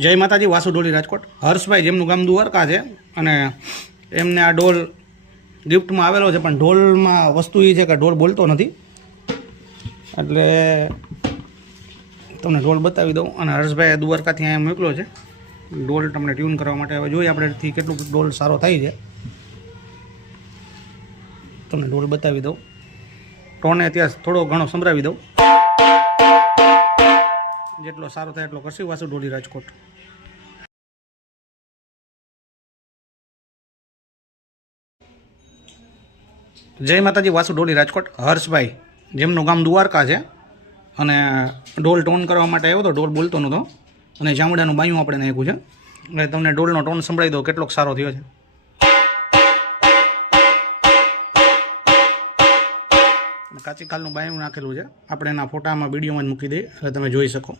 જય માતાજી, વાસુ ડોલી રાજકોટ। હર્ષભાઈ જેમનું ગામ દ્વારકા છે અને એમને આ ડોલ ગિફ્ટમાં આવેલો છે, પણ ઢોલમાં વસ્તુ એ છે કે ઢોલ બોલતો નથી, એટલે તમને ઢોલ બતાવી દઉં। અને હર્ષભાઈ દ્વારકાથી અહીંયા મોકલ્યો છે ઢોલ તમને ટ્યુન કરવા માટે। હવે જોઈએ આપણેથી કેટલું ઢોલ સારો થાય છે, તમને ઢોલ બતાવી દઉં। ટોને ત્યાં થોડો ઘણો સંભળાવી દઉં, જેટલો સારો થાય એટલો કરશું। વાસુ ડોલી રાજકોટ। જય માતાજી, વાસુ ડોલી રાજકોટ। હર્ષભાઈ જેમનું ગામ દ્વારકા છે અને ઢોલ ટોન કરવા માટે આવ્યો તો, ઢોલ બોલતો નહોતો અને ચામડાનું બાયું આપણે નાખ્યું છે, એટલે તમને ઢોલનો ટોન સંભળાવી દો કેટલોક સારો થયો છે। કાચી ખાલનું બાયું નાખેલું છે, આપણે એના ફોટામાં વિડીયોમાં જ મૂકી દઈએ એટલે તમે જોઈ શકો।